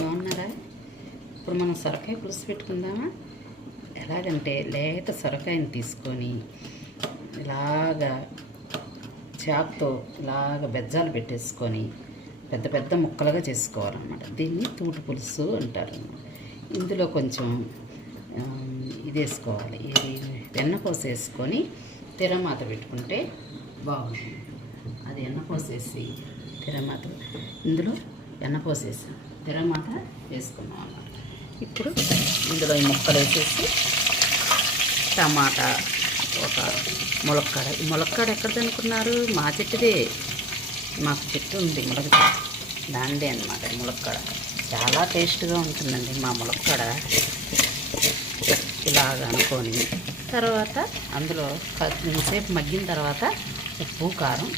బాగున్నారా? ఇప్పుడు మనం సొరకాయ పులుసు పెట్టుకుందామా? ఎలాగంటే లేత సొరకాయని తీసుకొని ఇలాగా చాకుతో ఇలాగ బెజ్జాలు పెట్టేసుకొని పెద్ద పెద్ద ముక్కలుగా చేసుకోవాలన్నమాట. దీన్ని తూటు పులుసు అంటారు. ఇందులో కొంచెం ఇది వేసుకోవాలి, ఇది వెన్నపూస వేసుకొని తిరమాత పెట్టుకుంటే బాగుంటుంది. అది వెన్నపూసేసి తిరమాత, ఇందులో వెన్నపూసేసి తిరమాత వేసుకున్నాం అన్నమాట. ఇప్పుడు ఇందులో ఈ ముక్కలు వేసేసి టమాటా, ఒక ములక్కాడ. ఈ ములక్కాడ ఎక్కడిది అనుకున్నారు? మా చెట్టుదే. మాకు చెట్టు ఉంది ములక్కాడ, దాందే అన్నమాట. ములక్కాడ చాలా టేస్ట్గా ఉంటుందండి మా ములక్కాడ. ఇలాగ అనుకొని తర్వాత అందులో కొంచెంసేపు మగ్గిన తర్వాత ఉప్పు కారం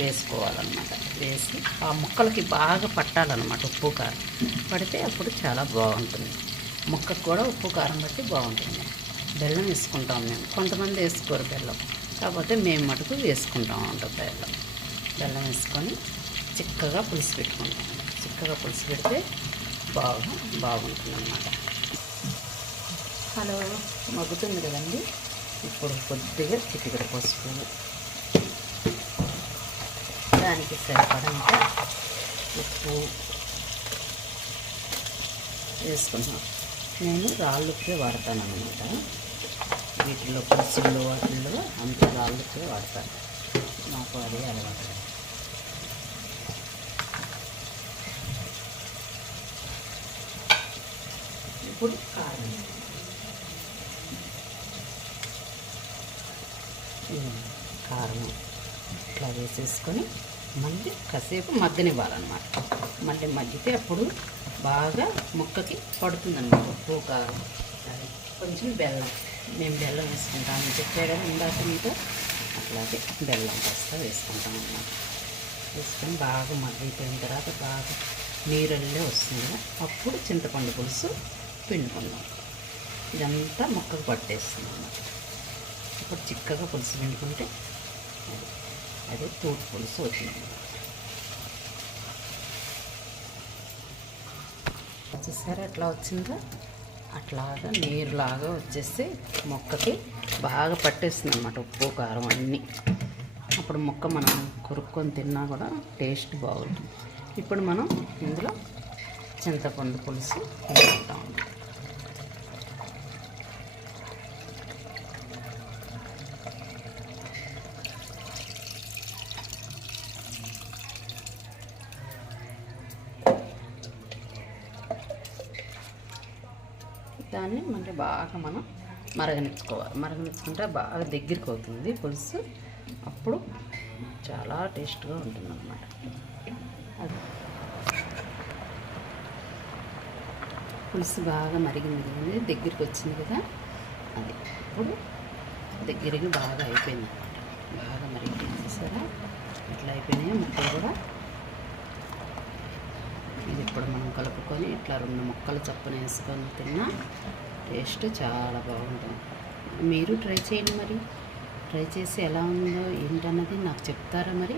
వేసుకోవాలన్నమాట. వేసి ఆ ముక్కలకి బాగా పట్టాలన్నమాట. ఉప్పు కారం పడితే అప్పుడు చాలా బాగుంటుంది. ముక్కకు కూడా ఉప్పు కారం బట్టి బాగుంటుంది. బెల్లం వేసుకుంటాం మేము. కొంతమంది వేసుకోరు బెల్లం, కాకపోతే మేము మటుకు వేసుకుంటాం అంట బెల్లం వేసుకొని చిక్కగా పులుసు పెట్టుకుంటాం. చిక్కగా పులుసు పెడితే బాగుంటుంది అన్నమాట. హలో, మగ్గుతుంది కదండి. ఇప్పుడు కొద్దిగా చిటికెడ పసుపు, దానికి సరిపడంత ఉప్పు వేసుకున్నాం. నేను రాళ్ళుప్పే వాడతాను అన్నమాట. వీటిలో పులుసుల్లో వాటిల్లో అంత రాళ్ళుప్పే వాడతాను. నాకు అదే అలవాటు. ఇప్పుడు కారం, కారం ఇట్లా వేసేసుకొని మళ్ళీ కాసేపు మగ్గనివ్వాలన్నమాట. మళ్ళీ మగ్గితే అప్పుడు బాగా ముక్కకి పడుతుందన్నమాట ఉప్పు కారం. కొంచెం బెల్లం, మేము బెల్లం వేసుకుంటామని చెప్పే కదా ఇందాక మీతో, అట్లాగే బెల్లం కాస్త వేసుకుంటాం అన్నమాట. వేసుకొని బాగా మగ్గిపోయిన తర్వాత బాగా నీరల్లే వస్తుంది కదా, అప్పుడు చింతపండు పులుసు పిండుకుందాం. ఇదంతా ముక్కకు పట్టేస్తుంది అన్నమాట. ఇప్పుడు చిక్కగా పులుసు పిండుకుంటే అదే తూటు పులుసు వచ్చింది. చూసారా ఎట్లా వచ్చిందో? అట్లాగా నీరులాగా వచ్చేసి మొక్కకి బాగా పట్టేస్తుంది అన్నమాట ఉప్పు కారం అన్నీ. అప్పుడు మొక్క మనం కొరుక్కొని తిన్నా కూడా టేస్ట్ బాగుంటుంది. ఇప్పుడు మనం ఇందులో చింతపండు పులుసు వేసుకుంటాం. దాన్ని మళ్ళీ బాగా మనం మరగనిచ్చుకోవాలి. మరగనిచ్చుకుంటే బాగా దగ్గరికి అవుతుంది పులుసు. అప్పుడు చాలా టేస్ట్గా ఉంటుంది అన్నమాట. అది పులుసు బాగా మరిగింది, దగ్గరికి వచ్చింది కదా. అది ఇప్పుడు దగ్గరికి బాగా అయిపోయింది అన్నమాట. బాగా మరిగిపోయింది. చూసారా ఇట్లా అయిపోయినాయి ముక్కలు కూడా. ఇది ఇప్పుడు మనం కలుపుకొని ఇట్లా 2 ముక్కలు చప్పున వేసుకొని తిన్నా టేస్ట్ చాలా బాగుంటుంది. మీరు ట్రై చేయండి. మరి ట్రై చేసి ఎలా ఉందో ఏంటన్నది నాకు చెప్తారా మరి?